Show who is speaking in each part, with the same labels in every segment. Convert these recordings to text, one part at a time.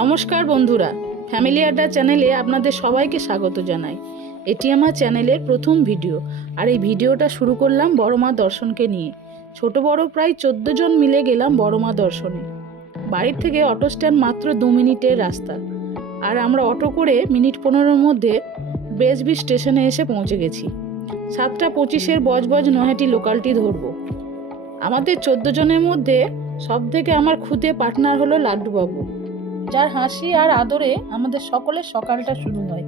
Speaker 1: নমস্কার বন্ধুরা ফ্যামিলি আড্ডা চ্যানেলে আপনাদের সবাইকে স্বাগত জানাই। এটি আমার চ্যানেলের প্রথম ভিডিও, আর এই ভিডিওটা শুরু করলাম বড় মা দর্শনকে নিয়ে। ছোট বড় প্রায় চোদ্দ জন মিলে গেলাম বড় মা দর্শনে। বাড়ির থেকে অটো স্ট্যান্ড মাত্র দু মিনিটের রাস্তা, আর আমরা অটো করে মিনিট পনেরোর মধ্যে বেসবি স্টেশনে এসে পৌঁছে গেছি। সাতটা পঁচিশের বজবজ নহাটি লোকালটি ধরবো। আমাদের চোদ্দ জনের মধ্যে সব থেকে আমার খুদে পার্টনার হলো লাড্ডুবাবু। যার হাসি আর আদরে আমাদের সকলের সকালটা শুরু হয়।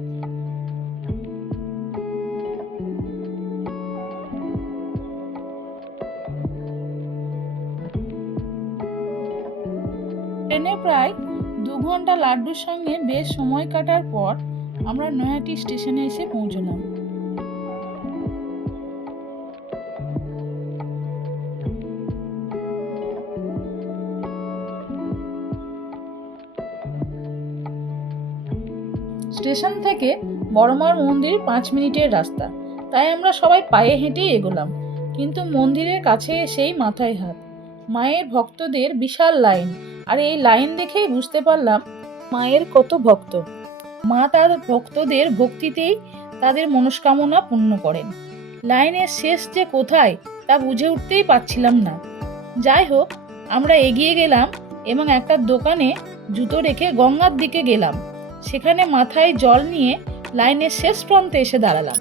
Speaker 1: ট্রেনে প্রায় দু ঘণ্টা লাড্ডুর সঙ্গে বেশ সময় কাটার পর আমরা নয়াটি স্টেশনে এসে পৌঁছলাম। স্টেশন থেকে বড়মার মন্দির পাঁচ মিনিটের রাস্তা। তাই আমরা সবাই পায়ে হেঁটেই এগোলাম। কিন্তু মন্দিরের কাছে এসেই মাথায় হাত। মায়ের ভক্তদের বিশাল লাইন। আর এই লাইন দেখেই বুঝতে পারলাম মায়ের কত ভক্ত। মা তার ভক্তদের ভক্তিতেই তাদের মনস্কামনা পূর্ণ করেন। লাইনের শেষ যে কোথায় তা বুঝে উঠতেই পারছিলাম না। যাই হোক, আমরা এগিয়ে গেলাম এবং একটা দোকানে জুতো রেখে গঙ্গার দিকে গেলাম। সেখানে মাথায় জল নিয়ে লাইনের শেষ প্রান্তে এসে দাঁড়ালাম।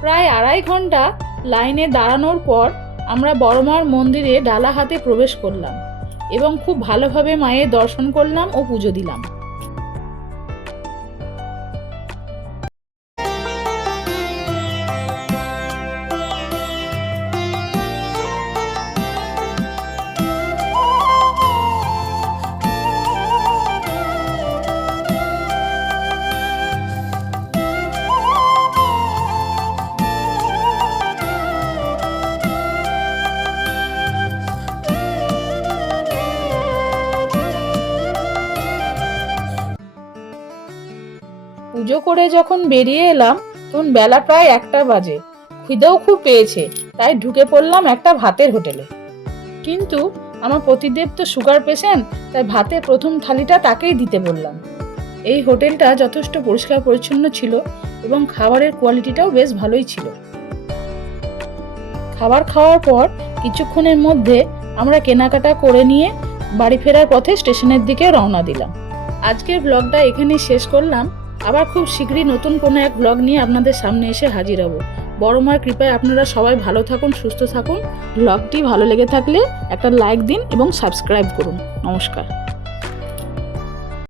Speaker 1: প্রায় আড়াই ঘণ্টা লাইনে দাঁড়ানোর পর আমরা বড়মার মন্দিরে ডালা হাতে প্রবেশ করলাম। এবং খুব ভালোভাবে মায়ের দর্শন করলাম ও পুজো দিলাম। পুজো করে যখন বেরিয়ে এলাম, তখন বেলা প্রায় একটা বাজে। খিদেও খুব পেয়েছে, তাই ঢুকে পড়লাম একটা ভাতের হোটেলে। কিন্তু আমার প্রতিদেব তো সুগার পেশেন্ট, তাই ভাতের প্রথম থালিটা তাকেই দিতে বললাম। এই হোটেলটা যথেষ্ট পরিষ্কার পরিচ্ছন্ন ছিল এবং খাবারের কোয়ালিটিটাও বেশ ভালোই ছিল। খাবার খাওয়ার পর কিছুক্ষণের মধ্যে আমরা কেনাকাটা করে নিয়ে বাড়ি ফেরার পথে স্টেশনের দিকে রওনা দিলাম। আজকের ব্লগটা এখানেই শেষ করলাম। আবার খুব শীঘ্রই নতুন কোনো এক ব্লগ নিয়ে আপনাদের সামনে এসে হাজির হব। বড় মার কৃপায় আপনারা সবাই ভালো থাকুন, সুস্থ থাকুন। ব্লগটি ভালো লেগে থাকলে একটা লাইক দিন এবং সাবস্ক্রাইব করুন। নমস্কার।